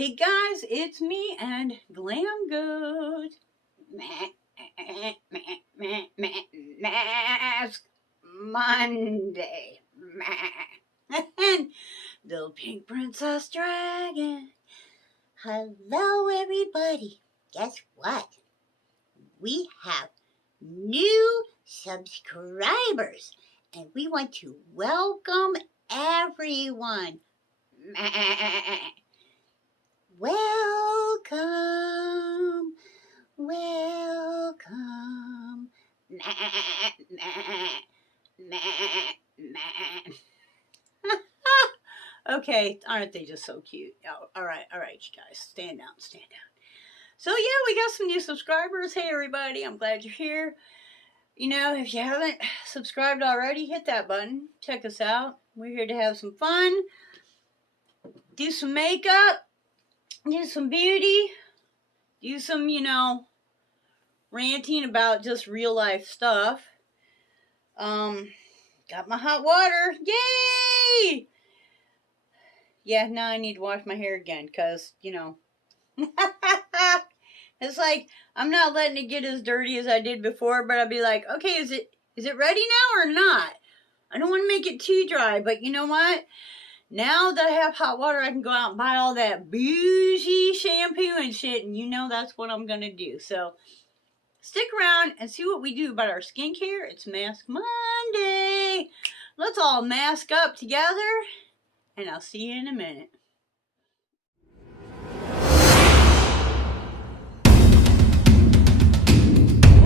Hey guys, it's me and Glam Goat. Mask Monday. And Little Pink Princess Dragon. Hello everybody. Guess what? We have new subscribers and we want to welcome everyone. Welcome, welcome. Okay, aren't they just so cute? Oh, all right, you guys, stand down. So yeah, we got some new subscribers. Hey everybody, I'm glad you're here. You know, if you haven't subscribed already, hit that button. Check us out. We're here to have some fun, do some makeup, do some beauty, do some, ranting about just real life stuff. Got my hot water. Yay! Yeah, now I need to wash my hair again because, it's like I'm not letting it get as dirty as I did before, but I'll be like, okay, is it ready now or not? I don't want to make it too dry, but you know what? Now that I have hot water, I can go out and buy all that bougie shampoo and shit, and that's what I'm going to do. So stick around and see what we do about our skincare. It's Mask Monday. Let's all mask up together, and I'll see you in a minute.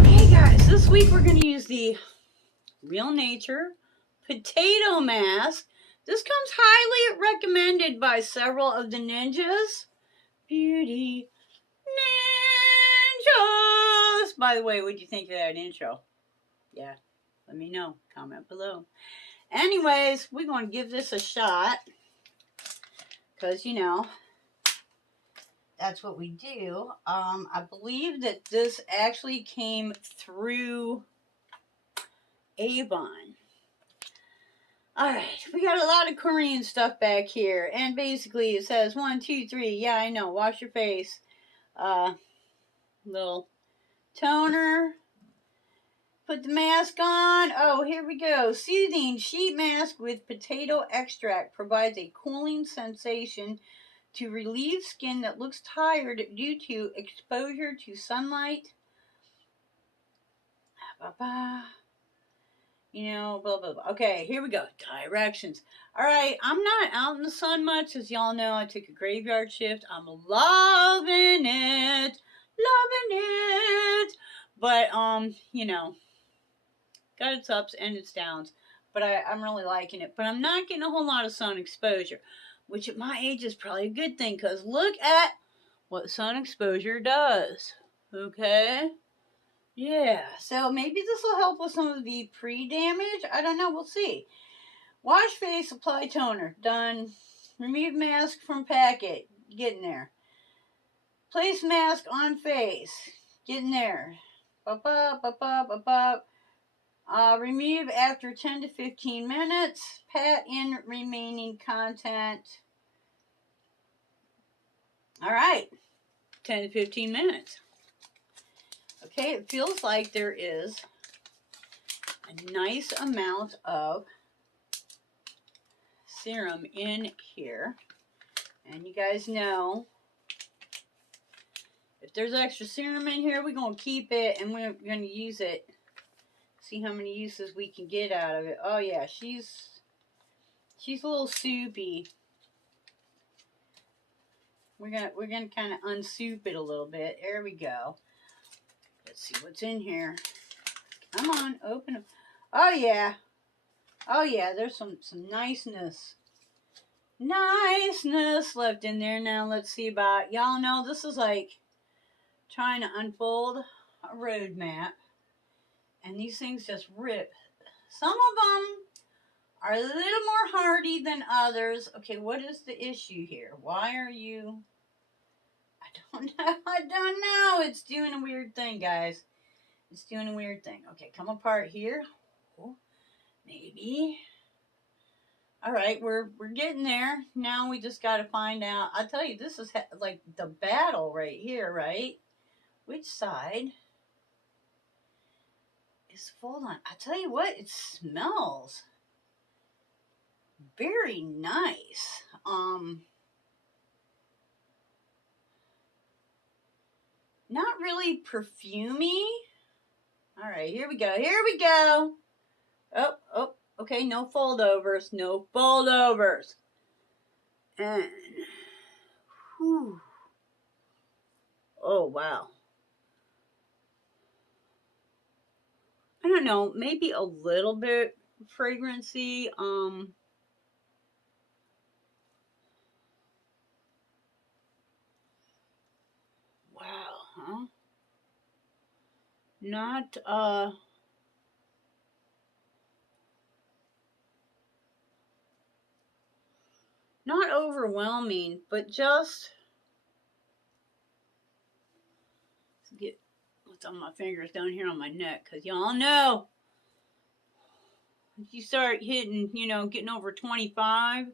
Okay, guys, this week we're going to use the Real Nature Potato Mask. This comes highly recommended by several of the ninjas. Beauty ninjas! By the way, what'd you think of that intro? Yeah, let me know. Comment below. Anyways, we're going to give this a shot. Because, that's what we do. I believe that this actually came through Avon. Alright, we got a lot of Korean stuff back here. And basically it says 1, 2, 3. Yeah, I know. Wash your face. Little toner. Put the mask on. Oh, here we go. Soothing sheet mask with potato extract provides a cooling sensation to relieve skin that looks tired due to exposure to sunlight. Blah, blah, blah. Okay, here we go. Directions. All right, I'm not out in the sun much. As y'all know, I took a graveyard shift. I'm loving it. But, got its ups and its downs. But I'm really liking it. But I'm not getting a whole lot of sun exposure, which at my age is probably a good thing, because look at what sun exposure does. Okay? Yeah, so maybe this will help with some of the pre-damage. I don't know, we'll see. Wash face, apply toner. Done. Remove mask from packet. Getting there. Place mask on face. Getting there. Remove after 10 to 15 minutes. Pat in remaining content. Alright. 10 to 15 minutes. Okay, it feels like there is a nice amount of serum in here. And you guys know, if there's extra serum in here, we're going to keep it and we're going to use it. See how many uses we can get out of it. Oh yeah, she's a little soupy. We're gonna kind of unsoup it a little bit. There we go. Let's see what's in here. Come on, open it. Oh yeah. There's some niceness left in there. Now let's see about, y'all know this is like trying to unfold a road map, and these things just rip. Some of them are a little more hardy than others. Okay, what is the issue here? Why are you... I don't know. It's doing a weird thing, guys. It's doing a weird thing. Okay, come apart here. Oh, maybe. All right, we're getting there. Now we just got to find out. I tell you, this is like the battle right here, right? Which side is fold on? I tell you what, it smells very nice. Not really perfumey. All right, here we go. Here we go. Oh, oh, okay, no foldovers. No foldovers. And, whew. Oh, wow. I don't know, maybe a little bit fragrancy. Wow, huh? Not not overwhelming, but just get what's on my fingers down here on my neck, because y'all know if you start hitting, getting over 25,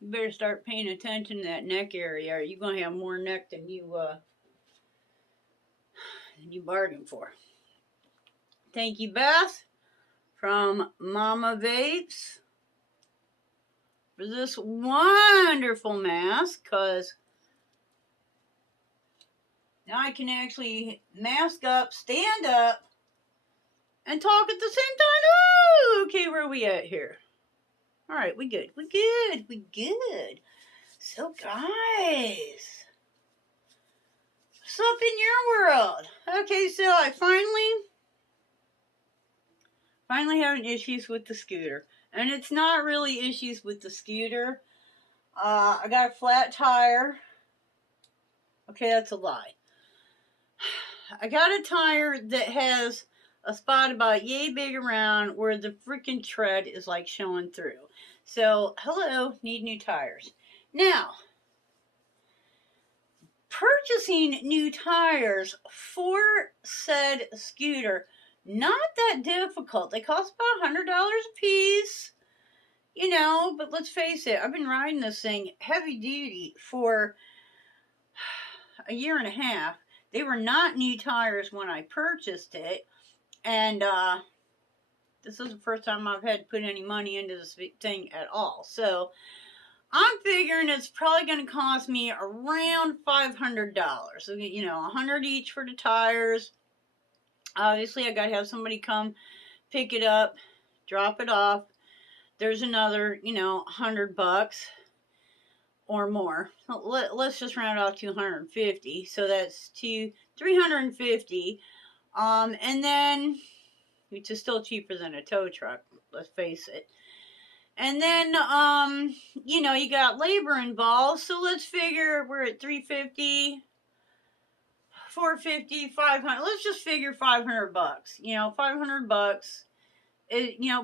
you better start paying attention to that neck area, or you're gonna have more neck than you bargained for. Thank you, Beth, from Mama Vapes, for this wonderful mask, because now I can actually mask up, stand up, and talk at the same time. Oh, okay, where are we at here? All right, we good. We good. We good. So, guys, what's up in your world? Okay, so I finally having issues with the scooter. And it's not really issues with the scooter. I got a flat tire. Okay, that's a lie. I got a tire that has a spot about yay big around where the freaking tread is like showing through. So, hello, need new tires. Now, purchasing new tires for said scooter, not that difficult. They cost about $100 a piece, but let's face it, I've been riding this thing heavy duty for a year and a half. They were not new tires when I purchased it, and this is the first time I've had to put any money into this thing at all. So I'm figuring it's probably going to cost me around $500. So, $100 each for the tires. Obviously, I got to have somebody come pick it up, drop it off. There's another, $100 or more. Let's just round off to $150. So that's $350. And then, which is still cheaper than a tow truck, let's face it. And then, you got labor involved. So let's figure we're at $350, $450, $500. Let's just figure $500. $500.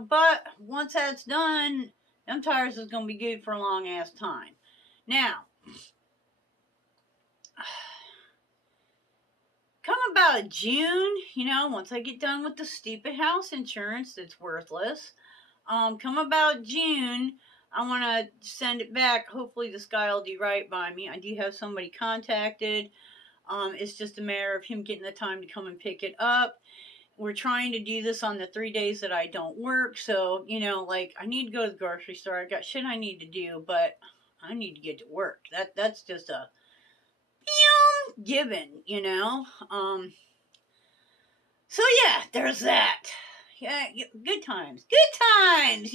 But once that's done, them tires is gonna be good for a long ass time. Now, come about June, once I get done with the stupid house insurance that's worthless. Come about June, I want to send it back. Hopefully this guy will do right by me. I do have somebody contacted. It's just a matter of him getting the time to come and pick it up. We're trying to do this on the 3 days that I don't work. So, I need to go to the grocery store. I got shit I need to do, but I need to get to work. That's just a given, So yeah, there's that. Yeah, good times. Good times,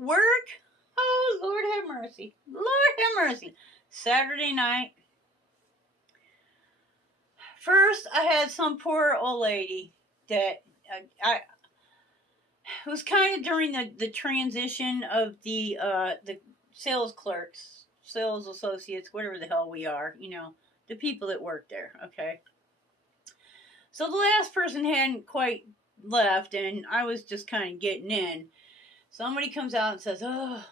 work. Oh, Lord have mercy. Lord have mercy. Saturday night. First, I had some poor old lady that I it was kind of during the transition of the sales clerks, sales associates, whatever the hell we are, the people that work there, okay? So the last person hadn't quite left, and I was just kind of getting in. Somebody comes out and says, oh,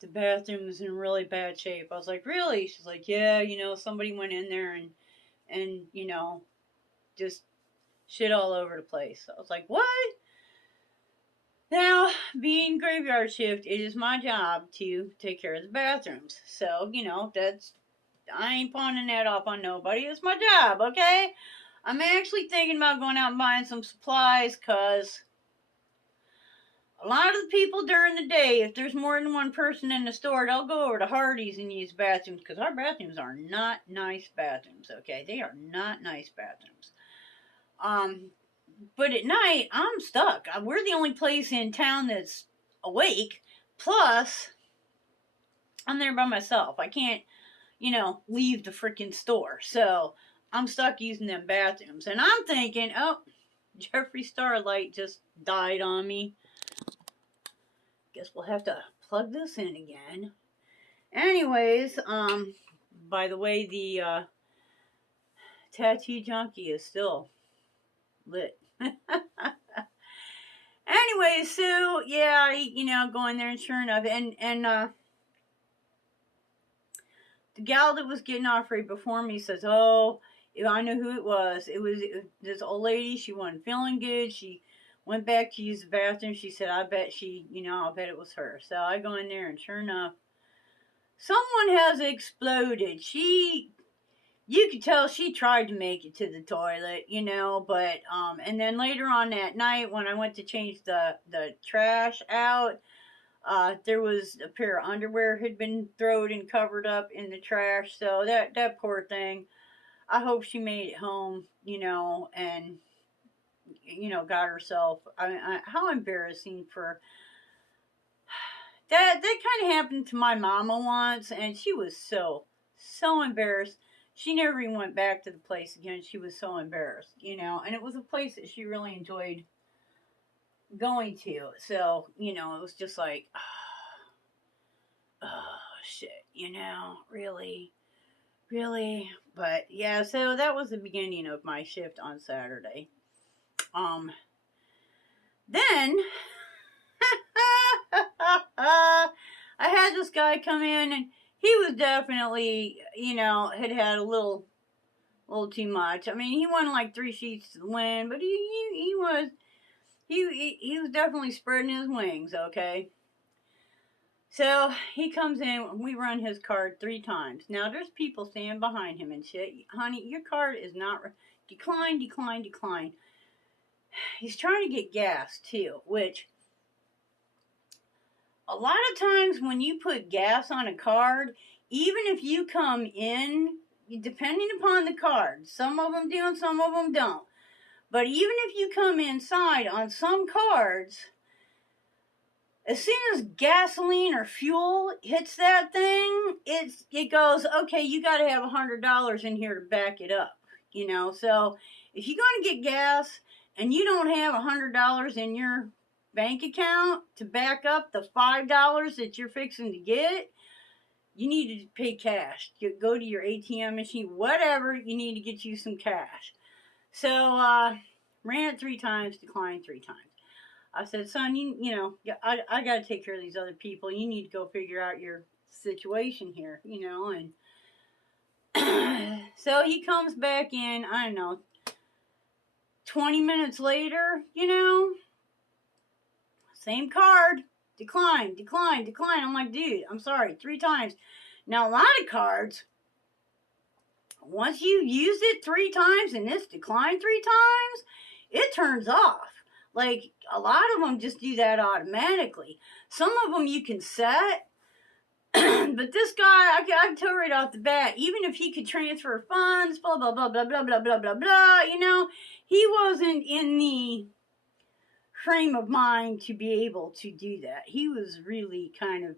the bathroom is in really bad shape. I was like, really? She's like, yeah, somebody went in there and just shit all over the place. I was like, what? Now, being graveyard shift, it is my job to take care of the bathrooms. So, I ain't pawning that off on nobody. It's my job, okay? I'm actually thinking about going out and buying some supplies because a lot of the people during the day, if there's more than one person in the store, they'll go over to Hardee's and use bathrooms because our bathrooms are not nice bathrooms, okay? They are not nice bathrooms. But at night, I'm stuck. We're the only place in town that's awake. Plus, I'm there by myself. I can't, leave the freaking store. So I'm stuck using them bathrooms. And I'm thinking, oh, Jeffree Starlight just died on me. Guess we'll have to plug this in again. Anyways, by the way, the tattoo junkie is still lit. Anyway, so yeah, going there and sure enough, and the gal that was getting off right before me says, "Oh, I know who it was. It was this old lady. She wasn't feeling good. She went back to use the bathroom. She said, I bet it was her." So I go in there, and sure enough, someone has exploded. You could tell she tried to make it to the toilet, but, and then later on that night when I went to change the trash out, there was a pair of underwear had been thrown and covered up in the trash. So that poor thing, I hope she made it home, and, got herself, how embarrassing for, that kind of happened to my mama once, and she was so embarrassed. She never even went back to the place again. She was so embarrassed, and it was a place that she really enjoyed going to. So, it was just like, oh shit, really. But yeah, so that was the beginning of my shift on Saturday. Then I had this guy come in, and he was definitely, had a little too much. I mean, he wasn't like 3 sheets to the wind, but he was definitely spreading his wings, okay? So he comes in, we run his card 3 times. Now there's people standing behind him and shit. Honey, your card is not decline. He's trying to get gas too, which a lot of times when you put gas on a card, even if you come in, depending upon the card, some of them do and some of them don't. But even if you come inside on some cards, as soon as gasoline or fuel hits that thing, it goes, okay, you got to have $100 in here to back it up, So if you're going to get gas and you don't have $100 in your bank account to back up the $5 that you're fixing to get, you need to pay cash. You go to your ATM machine, whatever, you need to get you some cash. So, ran it 3 times, declined 3 times. I said, son, I got to take care of these other people. You need to go figure out your situation here, and so he comes back in, I don't know, 20 minutes later, same card, decline. I'm like, dude, I'm sorry, 3 times. Now, a lot of cards, once you use it 3 times and it's declined 3 times, it turns off. Like, a lot of them just do that automatically. Some of them you can set. But this guy, I can tell right off the bat, even if he could transfer funds, blah, blah, blah, blah, blah, blah, blah, blah, blah, he wasn't in the frame of mind to be able to do that. He was really kind of,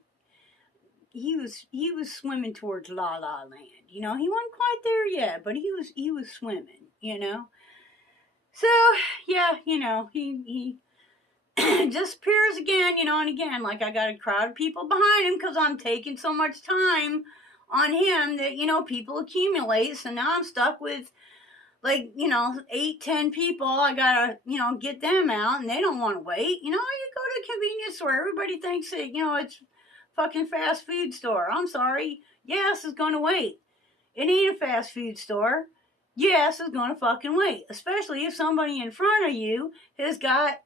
he was swimming towards La La Land. He wasn't quite there yet, but he was swimming, So, yeah, he disappears again, and again, like I got a crowd of people behind him because I'm taking so much time on him that, people accumulate. So now I'm stuck with, 8, 10 people. I gotta, get them out, and they don't want to wait. You go to a convenience store. Everybody thinks that, it's fucking fast food store. I'm sorry. Yes, it's going to wait. It ain't a fast food store. Yes, it's going to fucking wait. Especially if somebody in front of you has got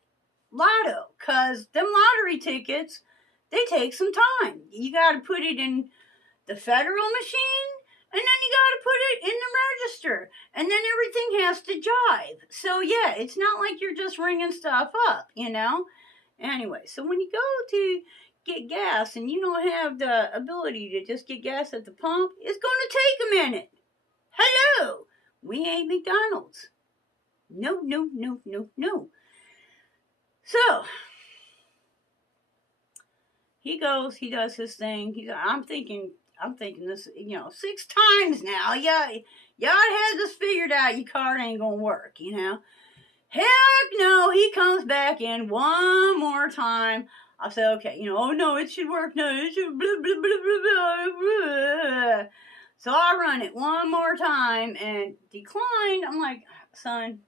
lotto, because them lottery tickets, they take some time. You got to put it in the federal machine, and then you got to put it in the register, and then everything has to jive. So yeah, it's not like you're just ringing stuff up, you know? Anyway, so when you go to get gas and you don't have the ability to just get gas at the pump, it's going to take a minute. Hello, we ain't McDonald's. No, no, no, no, no. So he goes, he does his thing. I'm thinking this, 6 times now. Yeah, y'all had this figured out. Your card ain't gonna work, Heck no, he comes back in one more time. I say, okay, oh no, it should work. No, it should blah, blah, blah, blah, blah. So I run it one more time and declined. I'm like, son,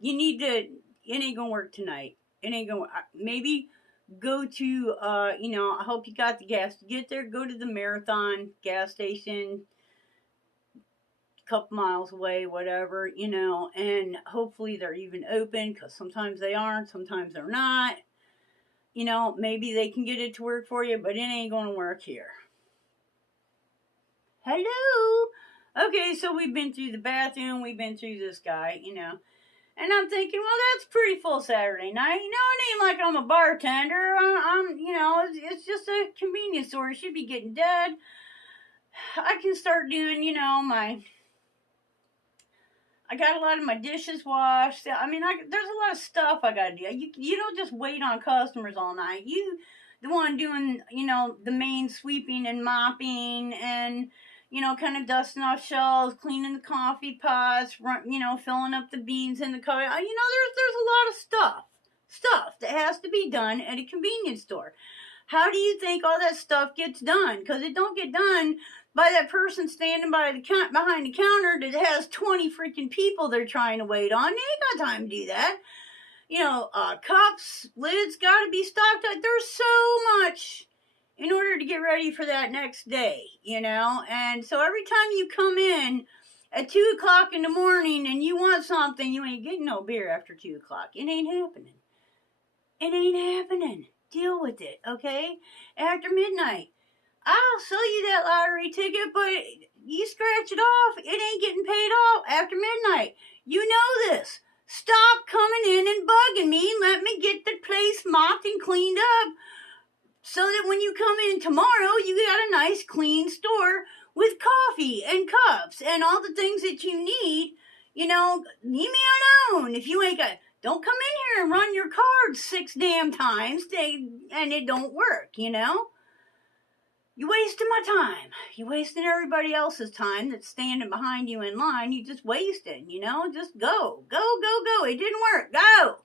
it ain't gonna work tonight. It ain't gonna, maybe go to, I hope you got the gas to get there. Go to the Marathon gas station, couple miles away, whatever, and hopefully they're even open, because sometimes they aren't, sometimes they're not. Maybe they can get it to work for you, but it ain't going to work here. Hello? Okay, so we've been through the bathroom, we've been through this guy, and I'm thinking, well, that's pretty full Saturday night. It ain't like I'm a bartender. It's just a convenience store. It should be getting dead. I can start doing, I got a lot of my dishes washed. There's a lot of stuff I got to do. You don't just wait on customers all night. You, the one doing, the main sweeping and mopping and, kind of dusting off shelves, cleaning the coffee pots, filling up the beans in the coffee. There's a lot of stuff that has to be done at a convenience store. How do you think all that stuff gets done? Because it don't get done by that person standing behind the counter that has 20 freaking people they're trying to wait on. They ain't got time to do that. Cups, lids got to be stocked up. There's so much in order to get ready for that next day, And so every time you come in at 2 o'clock in the morning and you want something, you ain't getting no beer after 2 o'clock. It ain't happening. It ain't happening. Deal with it, okay? After midnight, I'll sell you that lottery ticket, but you scratch it off, it ain't getting paid off after midnight. You know this. Stop coming in and bugging me. Let me get the place mopped and cleaned up so that when you come in tomorrow, you got a nice clean store with coffee and cups and all the things that you need. Leave me alone. If you ain't got... Don't come in here and run your cards 6 damn times and it don't work, You wasting my time. You wasting everybody else's time that's standing behind you in line. You just wasting, Just go. Go, go, go. It didn't work. Go.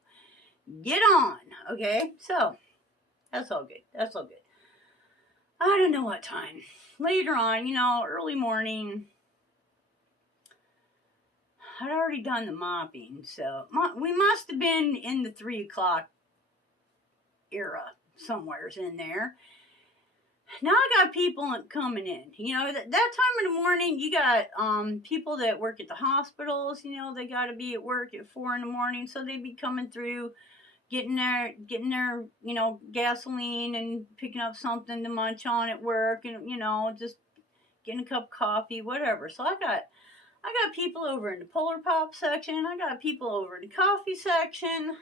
Get on. Okay? So, that's all good. That's all good. I don't know what time. Later on, early morning... I'd already done the mopping, so we must have been in the 3 o'clock era, somewheres in there. Now I got people coming in. That time in the morning, you got people that work at the hospitals. They got to be at work at 4 in the morning, so they be coming through, getting their gasoline and picking up something to munch on at work, and just getting a cup of coffee, whatever. So I got people over in the Polar Pop section. I got people over in the coffee section.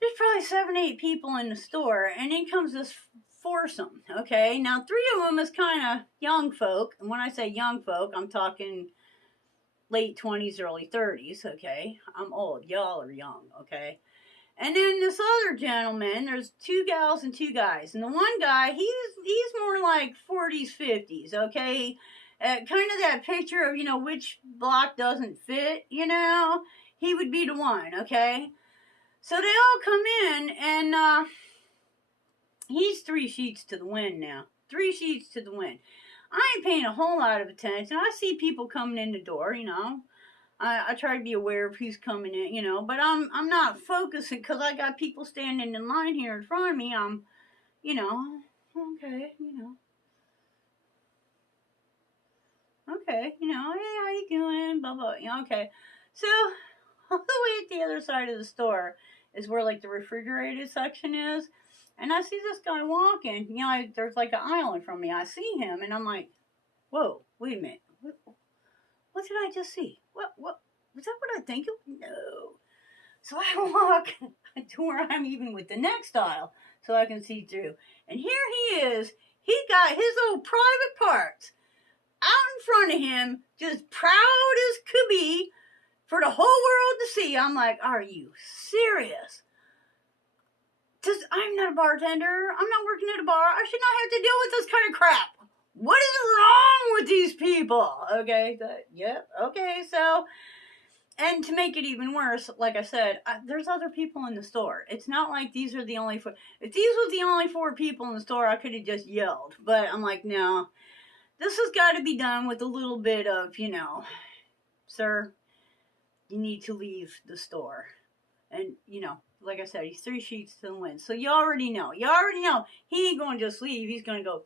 There's probably 7, 8 people in the store, and in comes this foursome, okay? Now, 3 of them is kind of young folk, and when I say young folk, I'm talking late 20s, early 30s, okay? I'm old. Y'all are young, okay? And then this other gentleman, there's 2 gals and 2 guys, and the one guy, he's more like 40s, 50s, okay? Kind of that picture of, which block doesn't fit, he would be the one, okay? So they all come in, and he's 3 sheets to the wind now. 3 sheets to the wind. I ain't paying a whole lot of attention. I see people coming in the door, I try to be aware of who's coming in, but I'm not focusing because I got people standing in line here in front of me. I'm, okay, Okay, hey, how you doing? Blah, blah, okay. So, all the way at the other side of the store is where like the refrigerated section is. And I see this guy walking, there's like an aisle in front of me. I see him and I'm like, whoa, wait a minute. What did I just see? What, was that what I think of? No. So I walk to where I'm even with the next aisle so I can see through. And here he is. He got his little private parts out in front of him, just proud as could be for the whole world to see. I'm like, are you serious? I'm not a bartender. I'm not working at a bar. I should not have to deal with this kind of crap. What is wrong with these people? Okay, okay, so, and to make it even worse, like I said, there's other people in the store. It's not like these are the only 4. If these were the only 4 people in the store, I could have just yelled. But I'm like, no, this has got to be done with a little bit of, sir, you need to leave the store. And, like I said, he's 3 sheets to the wind. So you already know. He ain't going to just leave. He's going to go,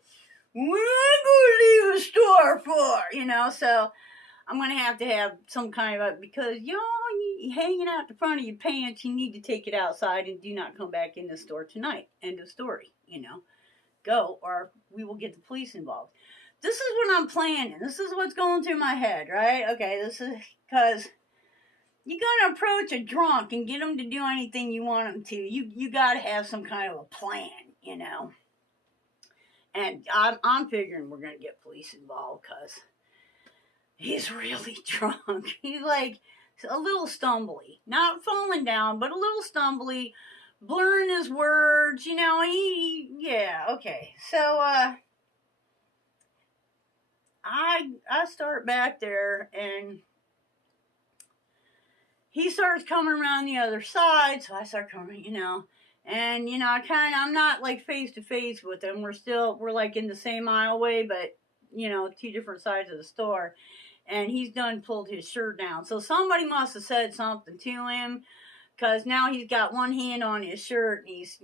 what am I going to leave the store for? So I'm going to have some kind of, because, you hanging out the front of your pants, you need to take it outside and do not come back in the store tonight. End of story, Go, or we will get the police involved. This is what I'm planning. This is what's going through my head, right? Okay, this is because you're going to approach a drunk and get them to do anything you want them to. You got to have some kind of a plan, And I'm figuring we're going to get police involved because he's really drunk. He's like a little stumbly. Not falling down, but a little stumbly. Blurring his words, okay. So, I start back there and he starts coming around the other side, so I start coming, and, I'm not like face to face with him. We're like in the same aisleway, but, 2 different sides of the store, and he's done pulled his shirt down. So somebody must have said something to him, because now he's got one hand on his shirt, and he's,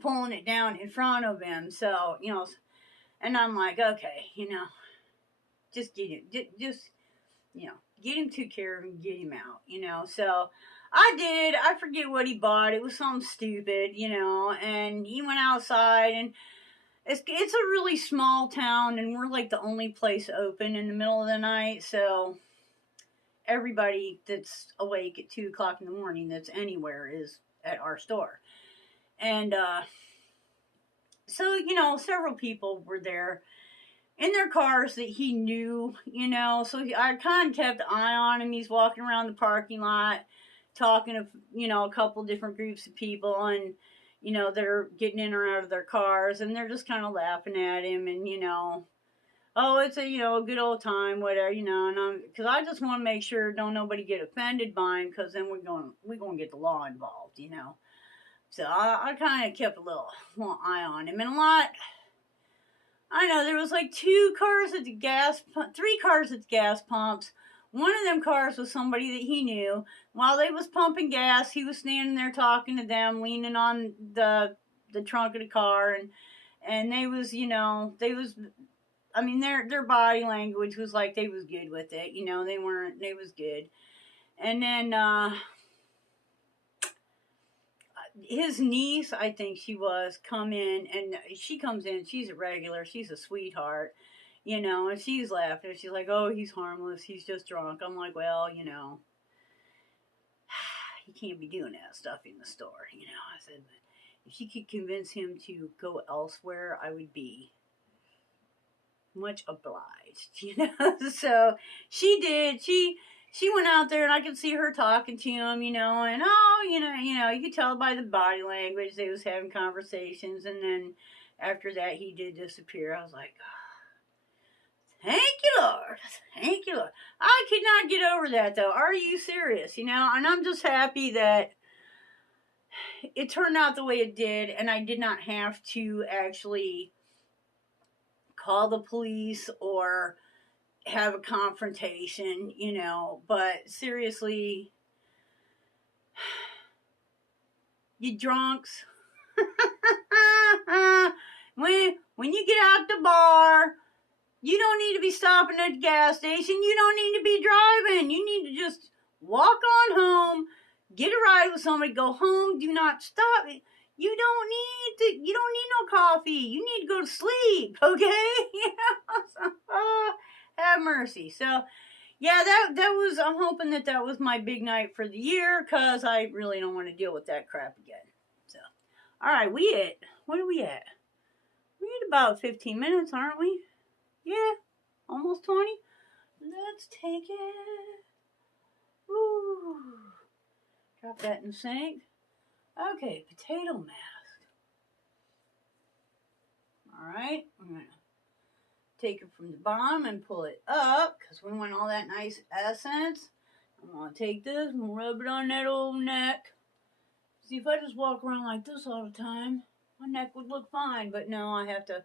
pulling it down in front of him, so, and I'm like, okay, just get him, get him took care of and get him out, So I did. I forget what he bought. It was something stupid, and he went outside, and it's a really small town, and we're like the only place open in the middle of the night, so everybody that's awake at 2 o'clock in the morning that's anywhere is at our store. And so, several people were there in their cars that he knew, so I kind of kept an eye on him. He's walking around the parking lot talking to, a couple different groups of people, and, they're getting in or out of their cars, and they're just kind of laughing at him, and, oh, it's a, a good old time, whatever, and because I just want to make sure don't nobody get offended by him, because then we're going to get the law involved, So I kind of kept a little eye on him, and I know there was like 3 cars at the gas pumps. One of them cars was somebody that he knew. While they was pumping gas, he was standing there talking to them, leaning on the trunk of the car, and they was, their body language was like they was good with it, they was good. And then, his niece, I think she was, come in, and she comes in, she's a regular, she's a sweetheart, and she's laughing, she's like, oh, he's harmless, he's just drunk. I'm like, well, you can't be doing that stuff in the store, I said, if she could convince him to go elsewhere, I would be much obliged, so she did, she went out there, and I could see her talking to him, and you could tell by the body language they was having conversations, and then after that he did disappear. I was like, oh, thank you, Lord. I could not get over that, though. Are you serious, and I'm just happy that it turned out the way it did, and I did not have to actually call the police or have a confrontation, but seriously, you drunks, when you get out the bar, you don't need to be stopping at the gas station, you don't need to be driving, you need to just walk on home, get a ride with somebody, go home, do not stop. You don't need no coffee. You need to go to sleep, okay? So, have mercy. So, yeah, that was, I'm hoping that was my big night for the year, because I really don't want to deal with that crap again. So, all right, what are we at? We at about 15 minutes, aren't we? Yeah, almost 20. Let's take it. Ooh. Drop that in the sink. Okay, potato mask. All right, I'm going to take it from the bottom and pull it up, because we want all that nice essence. I'm going to take this and rub it on that old neck. See, if I just walk around like this all the time, my neck would look fine, but no, I have to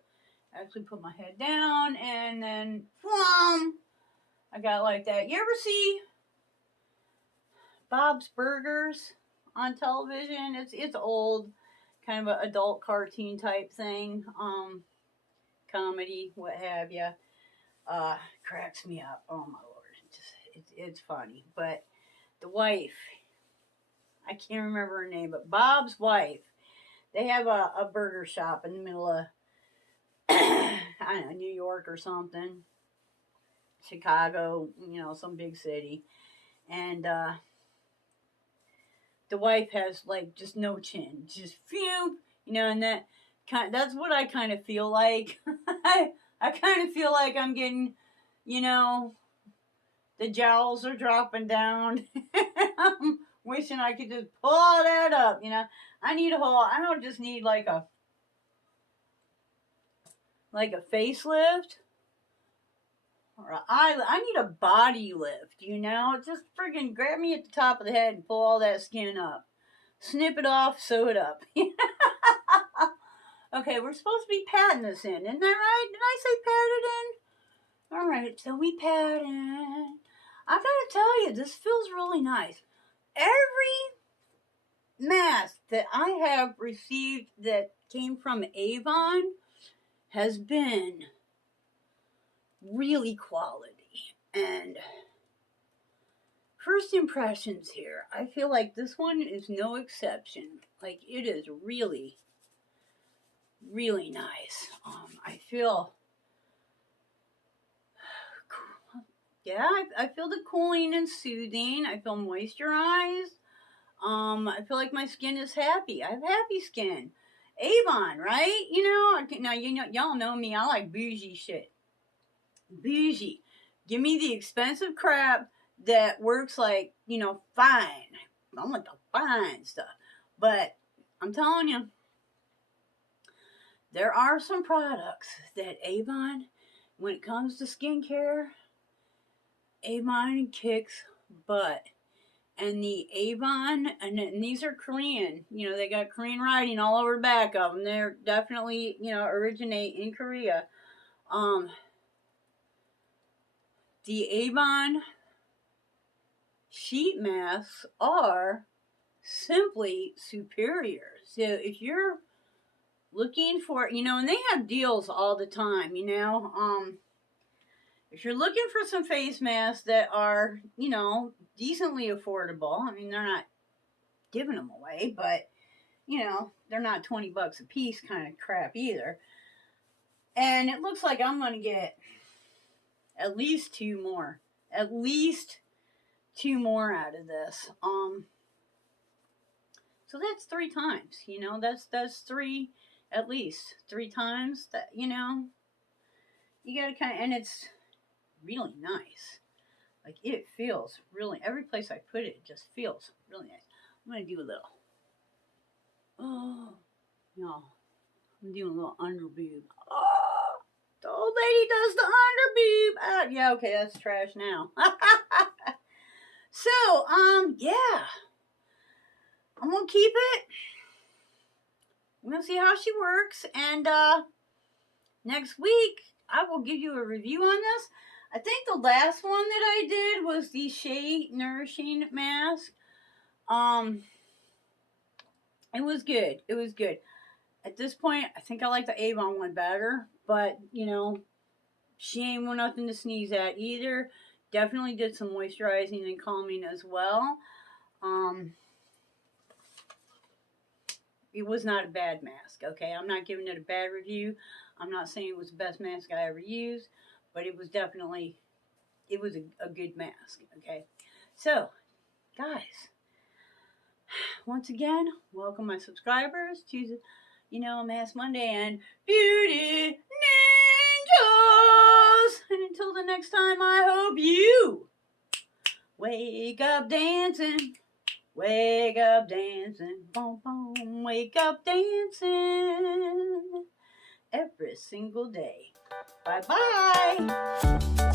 actually put my head down, and then, wham, I got it like that. You ever see Bob's Burgers on television? It's old, kind of an adult cartoon type thing, comedy, what have you. Cracks me up. Oh my lord, it's funny. But the wife, I can't remember her name, but Bob's wife, they have a burger shop in the middle of I don't know, New York or something, Chicago, some big city, and the wife has like just no chin, just phew, and that's what I kind of feel like. I kind of feel like I'm getting, the jowls are dropping down. I'm wishing I could just pull that up, I need I don't just need like a facelift. Or I need a body lift, Just friggin' grab me at the top of the head and pull all that skin up. Snip it off, sew it up. Okay, we're supposed to be patting this in, isn't that right? Did I say pat it in? Alright, so we pat in. I gotta tell you, this feels really nice. Every mask that I have received that came from Avon has been really quality. And first impressions here, I feel like this one is no exception. Like, it is really, really nice. I feel, I feel the cooling and soothing. I feel moisturized. I feel like my skin is happy. I have happy skin. Avon, right? Now y'all know me. I like bougie shit. Bougie. Give me the expensive crap that works like, fine. I want the fine stuff. But I'm telling you, there are some products that Avon, when it comes to skincare, Avon kicks butt. And the Avon, and these are Korean, they got Korean writing all over the back of them. They're definitely, originate in Korea. The Avon sheet masks are simply superior. So if you're looking for, and they have deals all the time, if you're looking for some face masks that are, decently affordable, I mean, they're not giving them away, but, they're not $20 a piece kind of crap either. And it looks like I'm going to get at least two more out of this. So that's 3 times, that's 3, at least 3 times that, you gotta kind of, and it's really nice. Like, it feels really, every place I put it just feels really nice. I'm gonna do a little, no, I'm doing a little under boob. Oh, the old lady does the under boob. Yeah, okay, that's trash now. So, yeah. I'm gonna keep it. I'm gonna see how she works, and next week I will give you a review on this. I think the last one that I did was the Shea Nourishing Mask. It was good. It was good. At this point, I think I like the Avon one better, but she ain't nothing to sneeze at either. Definitely did some moisturizing and calming as well. It was not a bad mask, okay? I'm not giving it a bad review. I'm not saying it was the best mask I ever used, but it was definitely, it was a good mask, okay? So, guys, once again, welcome my subscribers to, Mask Monday and Beauty Ninjas! And until the next time, I hope you wake up dancing. Wake up dancing, boom, boom, wake up dancing every single day. Bye-bye.